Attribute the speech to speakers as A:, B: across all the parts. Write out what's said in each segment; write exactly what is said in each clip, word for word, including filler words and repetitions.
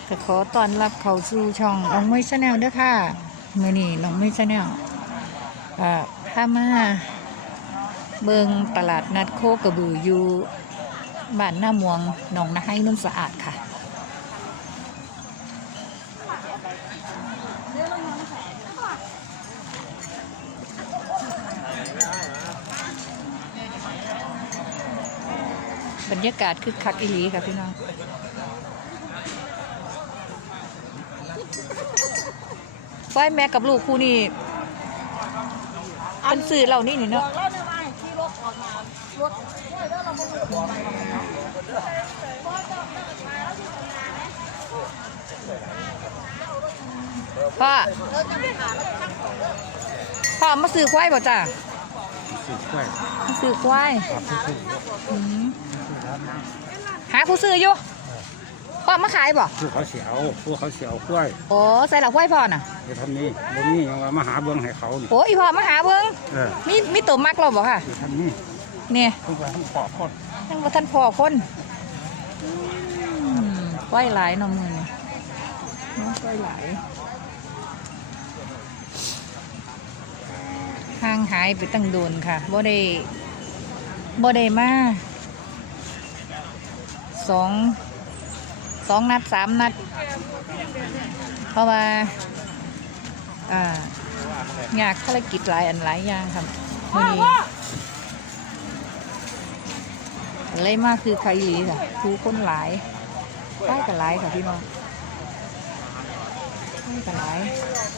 A: ก็ขอต้อนรับเข้าสู่ช่องน้องไม่ชาแนลด้วยค่ะมื้อนี้น้องไม่ชาแนลอ่าพามาเบิงตลาดนัดโคกระบืออยู่บ้านหน้ามวงหนองนาให้นุ่นสะอาดค่ะบรรยากาศคึกคักอีหลีค่ะพี่น้องไว้แม่กับลูกคู่นี้เป็นสื่อเรานี่นี่เนาะพ่อพ่อมาซื้อควายบ่จ้า
B: ซื้อควาย
A: มาซื้อควายหาผู้ซื้ออยู่พ่อมาขายบ่
B: ผู้เขาเสียวผู้เขาเสียวควาย
A: โอ้ใส่หลักควายพ่อน่ะ
B: เดี๋ยวทำนี้บนนี้ยังว่ามาหาเบื้องให้เขา
A: โอ้อีพ่อมาหาเบื้องมีมีตัวมักเราบ่ค่ะ
B: เดี๋ยวทำนี้
A: เนี่ย
B: ทุกวันทั้งปอกคน
A: ทั้งว่าท่านพ่อคนควายหลายน้องมือน้องควายหลายห่างหายไปตั้งโดนค่ะบ่ได้บ่ได้มาสองสองนัดสามนัดเพราะว่าอ่าอยากภารกิจหลายอันหลายอย่างครับวันนี้เลยมากคือใครดีค่ะคือคนหลายใกล้กันหลายค่ะพี่น้องใกล้กันหลาย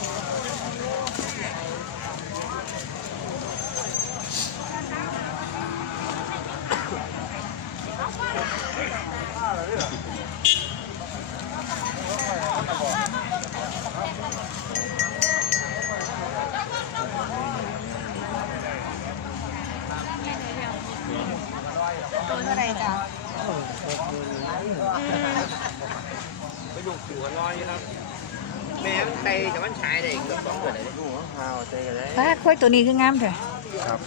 A: อะไรจ้ะ
C: ไปดูผิวกันน้อยครับแม่ไตกับมันฉายได้ก็สองตัวเลยดูข้าวใจกันได้
A: ป้าค่อยตัวนี้คืองามเถอะ
B: ครับ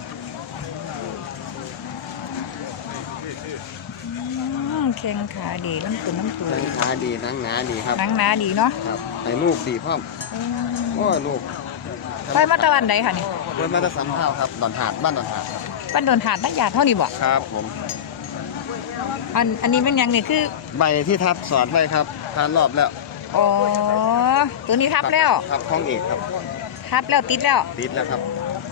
A: แข้งขาดีน้ำตัวน้ำตัว
C: หนังขาดีหนังหนาดีครับ
A: หนังหนาดีเนาะ
C: ครับให้ลูกดีพ่อมโอ้ลูก
A: ไปมาตะวันใดค่ะนี่
C: เปิดมาตะสำเท้าครับดอนหาดบ้านดอนหาดครับ
A: บ้านดอนหาดบ้านหยาดเท่านี้บ่
C: ครับผม
A: อันอันนี้มันยังนี่คือ
C: ใบที่ทับสอดไว้ครับทานรอบแล้ว
A: อ๋อตัวนี้ทับแล้ว
C: ทับข้องเอกครับ
A: ทับแล้วติดแล้ว
C: ติดแล้วครับ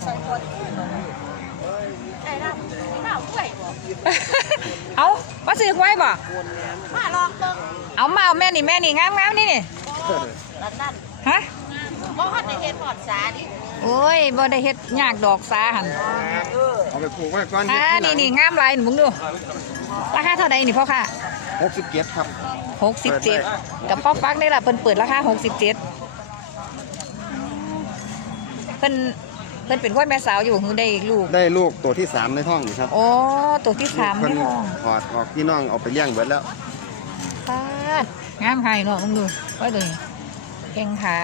A: เอามาซื้อควายบ่มาลองเบิ่งเอามาเอาแม่นี่แม่นี่งามงามนี่นี่ฮะบ่ฮอดได้เฮ็ดปอดสาดิโอ้ยบ่ได้เฮ็ดยากดอกสาหั่น
C: เอาไปปลูกไว้ก่อน
A: อ่านี่นี่งามหลายมึงดูราคาเท่าใดนี่พ่อค่ะ
C: หกสิบเจ็ดครับ
A: หกสิบเจ็ดกับพ่อปักนี่ล่ะเพิ่นเปิดราคาหกสิบเจ็ดเพิ่นเพิ่นเป็นควายแม่สาวอยู่คือได้ลูก
C: ได้ลูกตัวที่สามในท้องอยู่ครับ
A: โอ้ตัวที่สามในท้อง
C: ถอดออกพี่น้องเอาไปเลี้ยงเบิดแล้ว
A: ปาดงามให้เนาะมึงดูไว้ตัวนี้แข้งขา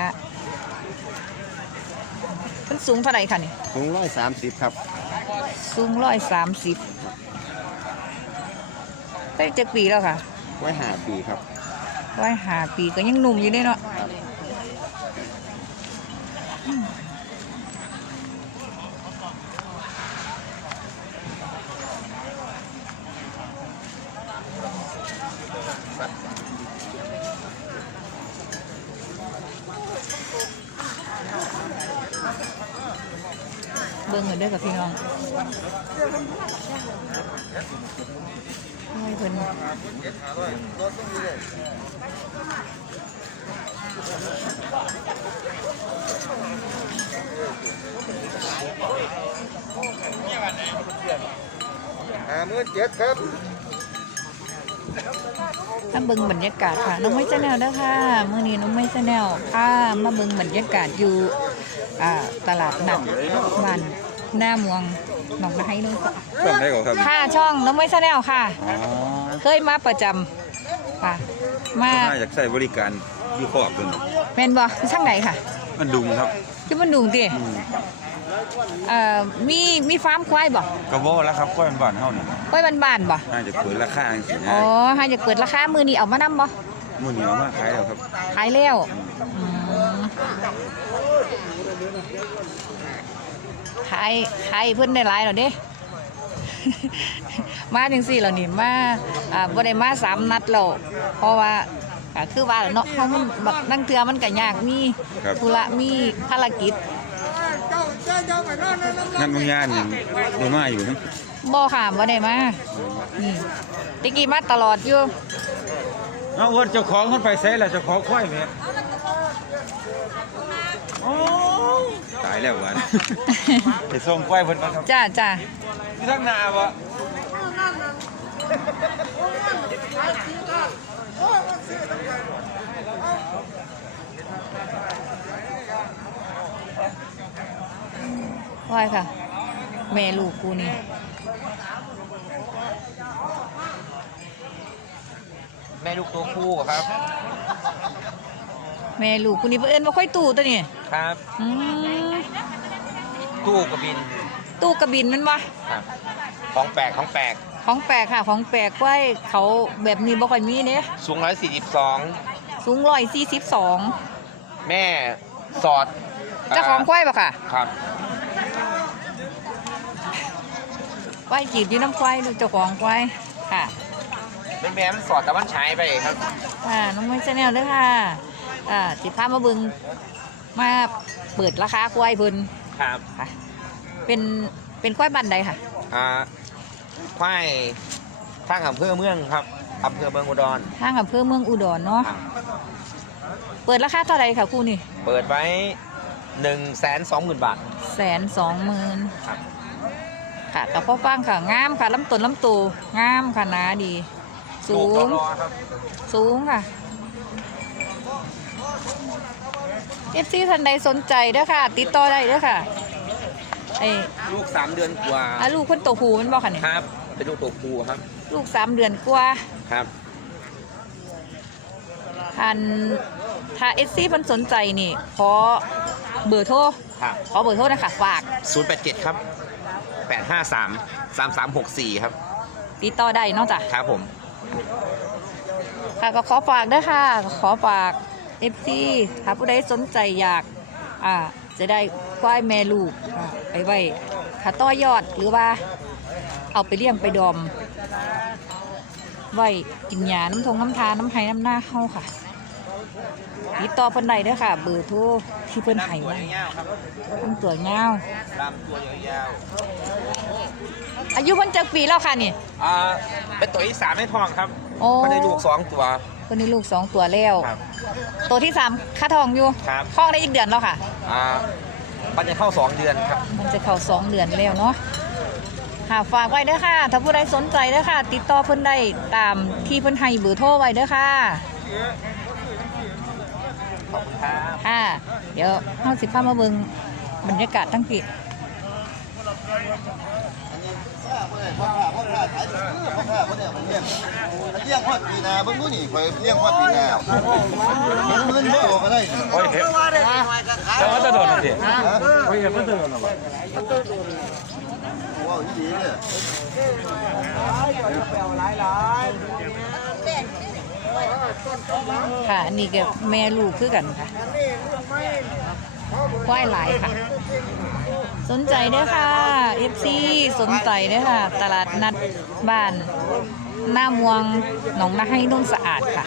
A: เพิ่นสูงเท่าไหร่คะนี่
C: สูงร้อยสามสิบครับ
A: สูงร้อยสามสิบได้เจ็ดปีแล้วค่ะ
C: ไว้ห้าปีครับ
A: ไว้ห้าปีก็ยังหนุ่มอยู่ได้เนาะเบิ่งเงินด้วยกับพี่น้องให้เพิ่น
C: ห้าหมื่นเจ็ดครับ
A: ถ้าเบิ่งบรรยากาศค่ะน้องไม่ชาแนลเด้อค่ะมื้อนี้น้องไม่ชาแนลพามาเบิ่งบรรยากาศอยู่อ่าตลาดนัดบ้านหน้ามวงหนองนาให้นุ่ง
B: ช่องไหนก่อนครับ
A: ค่ะช่องน้องไม่ชาแนลค่ะเคยมาประจำค่ะมา
B: อยากใช้บริการอยู่ขอบเป็น
A: แม่นบ่ช่างไหนค่ะ
B: มันดุงครับ
A: คือมันดุงติเอ่อมีมีฟาร์มควายบ่
B: กระโว้แล้วครับกล้วยบ้านเฮานี่
A: กล้วยบ้านๆบ่
B: น่าจะเปิดราคาจังซี่นะ
A: อ๋อหาจะเปิดราคามื้อนี้เอามานำบ่
B: มือเหนียวมากขายแล้วครับ
A: ขายแล้วอืมขายขายเพิ่นได้หลายแล้วเด้ มาจังซี่แล้วนี่มาอ่าบ่ได้มาสามนัดแล้วเพราะว่าก็คือว่าเนาะเฮามันบักนั่งเทื่อมันก็ยากมีธุระมีภารกิจ
B: นั่นบางย่านยังได้มาอยู่นะ
A: บ่ค่ะบ่ได้มานี่ตะกี้มาตลอดอยู่
B: เอาวันเจ้าของคนไปเซ่แล้วเจ้าของค่อยแม่โอ้ตายแล้ววัน ไปส่งกล้วยเพิ่นมาครับ
A: จ้าจ้า
B: มีทั้งนาบ่
A: ว่ายค่ะ แม่ลูกกูนี่
C: แม่ลูกตัวคู่ครับ
A: แม่ลูกกูนี่เพิ่นบ่ค่อยตู้ตัวนี่
C: ครับ
A: อืม
C: ตู้กระบิน
A: ตู้กระบินมันวะ
C: ครับของแปลกของแปลก
A: ของแปลกค่ะของแปลกไว้เขาแบบนี้บ่ค่อยมีเด้
C: สูงร้อยสี่สิบสอง
A: สูงร้อยสี่สิบสอง
C: แม่สอด
A: เจ้าของควายบ่ค่ะ
C: ครับ
A: ควายจีบอยู่น้ำควายดูเจ้าของควายค่ะ
C: เป็นแม่มันสอดแต่มันใช้ไปครับ
A: อ่าน้องไม้ชาแนลเด้อค่ะอ่าสิพามาเบิ่งมาเปิดราคาควายเพิ่น
C: ครับ
A: ค่ะเป็นเป็นควายบ้านใดค่ะ
C: อ่าควายทางอำเภอเมืองครับอำเภอเมืองอุดร
A: ทางอำเภอเมืองอุดรเนาะ
C: ครับ
A: เปิดราคาเท่าไหร่ค่ะคู่นี่
C: เปิดไว้หนึ่งแสนสองหมื่นบาท
A: แสนสองหมื่น
C: ครับ
A: ค่ะกับพ่อฟังค่ะงามค่ะลำต้นลำตูงามค่ะหนาดี สู
C: ลูก
A: ง
C: รอครับ
A: สูงค่ะเอฟซีท่านใดสนใจเด้อค่ะ ติดต่อได้เด้อค่ะไอ้
C: ลูกสามเดือนกว่า
A: อาลูกคนโตผูมันบอกค่ะเนี่ย
C: ครับ เป็นลูกตัวคู่ครับ
A: ลูกสามเดือนกว่า
C: ครับ
A: ทันถ้าเอฟซีเพิ่นสนใจนี่ขอเบอร์โทร
C: ครับ
A: ขอเบอร์โทรนะคะฝาก
C: ศูนย์แปดเจ็ดครับแปดห้าสามสามสามหกสี่ครับ
A: ติดต่อได้เนอกจาก
C: ครับผม
A: ค่ะก็ขอฝากด้วยค่ะขอฝากเอฟซีถ้าผู้ใดสนใจอยากอ่าจะได้ควายแม่ลูกอ่าไปไว้ถ้าต่อยอดหรือว่าเอาไปเลี้ยงไปดอม ไว้กินยาน้ำทงน้ำทาน้ำไห้น้ำหน้าเข้าค่ะติดต่อเพิ่นได้เด้อค่ะ เบอร์โทรที่เพิ่นให้ไว้
C: ยาวครับ
A: ลำตัวเงาว
C: ลำตัวยาว
A: อายุเพิ่นจักปีแล้วค่ะนี่
C: ๆอ่าเป็นตัวที่สามไม่ทองครับ
A: โอ้
C: ก็ได้ลูกสองตัว
A: เพิ่นได้ลูกสองตัวแล้ว
C: ครับ
A: ตัวที่สามค่าทองอยู่
C: ครับ
A: ท้องได้อีกเดือนแล้วค่ะ
C: อ่ามันจะเข้าสองเดือนครับ
A: มันจะเข้าสองเดือนแล้วเนาะค่ะฝากไว้เด้อค่ะ ถ้าผู้ใดสนใจเด้อค่ะ ติดต่อเพิ่นได้ตามที่เพิ่นให้เบอร์โทรไว้เด้อค่ะ
C: ขอบคุณครับ
A: ค่ะ เดี๋ยวเฮาสิพามาเบิ่งบรรยากาศทั้งปี
D: เลี้ยงฮอดปีนาเบิ่งดูนี่ข่อยเลี้ยงฮอดปีนาเงินบ่ออกก็ได้
B: โอ้ยเห็นแล้วมันจะโดนสิโอ้ยเห็นมันจะโดนหรอ
D: ว้าวอีหลีเนี่ย
A: ค่ะ อันนี้ก็แม่ลูกคือกันค่ะควายหลายค่ะ สนใจเด้อค่ะ เอฟ ซี สนใจเด้อค่ะ ตลาดนัดบ้านหน้าม่วงหนองนาให้นุ่มสะอาดค่ะ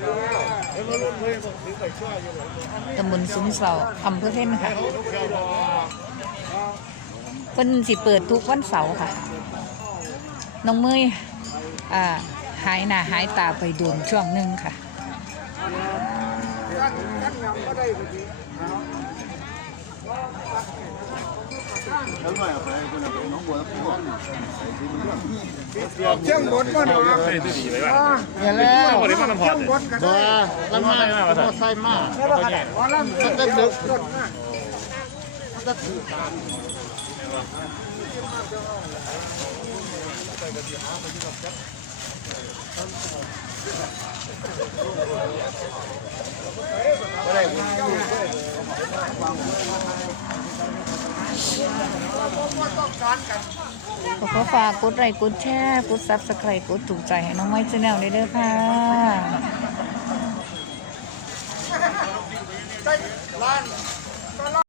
A: ตำบลซุ้มเสาอำเภอเพ่นค่ะเพิ่นสิเปิดทุกวันเสาร์ค่ะ น้องเมยอ่าหายหน้าหายตาไปโดนช่วงหนึ่งค่ะ
D: แล้วหน่อยเอาไปคนเอาไปน้องบัวผู้บอก
E: เชียงบดก็หนา
D: อย่าแล้วเชียงบดกันได้ลำไม้ก็ใส่มาก
E: หมอลำ
D: มันจะดึก
E: รถมาก
D: มันจะถือ
A: ขอฝากกดไลค์กดแชร์กดซับสไครต์กดถูกใจให้น้องไม้ชาแนลได้เด้อค่ะ
E: ร้าน